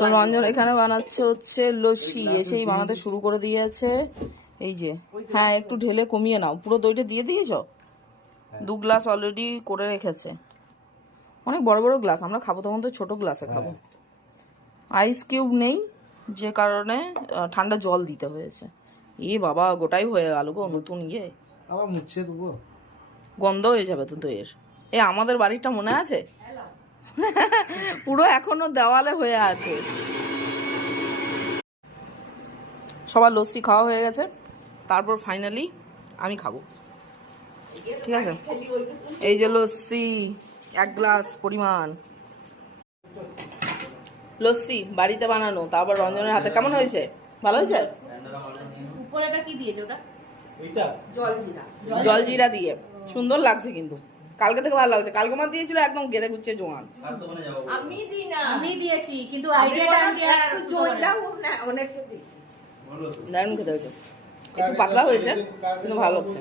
তো রঞ্জন এখানে বানাচ্ছে হচ্ছে লস্যি, এসেই বানাতে শুরু করে দিয়েছে। এই যে হ্যাঁ, একটু ঢেলে কমিয়ে নাও, পুরো দইটা দিয়ে দিয়েছ। 2 গ্লাস অলরেডি করে রেখেছে, অনেক বড় বড় গ্লাস, আমরা খাবো তখন তো ছোট গ্লাসে খাবো। আইস কিউব নেই যে কারণে ঠান্ডা জল দিতে হয়েছে। এ বাবা, গোটাই হয়ে গেল গো, নতুন ইয়ে আবার মুছে দেবো, গন্ধ হয়ে যাবে তো দইয়ের। এ আমাদের বাড়িটা মনে আছে? পুরো এখনো দেওয়ালে হয়ে আছে। সবার লস্যি খাওয়া হয়ে গেছে, তারপর ফাইনালি আমি খাবো, ঠিক আছে? এই যে লস্যি, 1 গ্লাস পরিমাণ লস্যি বাড়িতে বানানো, তারপর রঞ্জনের হাতে। কেমন হয়েছে? ভালো হয়েছে? উপরেটা কি দিয়েছে ওটা? এইটা জলজিরা দিয়ে সুন্দর লাগছে, কিন্তু কালকে থেকে ভালো লাগছে। কালকে মা দিয়েছিল একদম গেদে গুচ্ছে জোয়ান। আমি দিয়েছি, কিন্তু আইডিয়াটা আমি আর একটু জোর দাও না, অনেকটা দিই। দারুণ খেতে হয়েছে, একটু পাতলা হয়েছে কিন্তু ভালো লাগছে।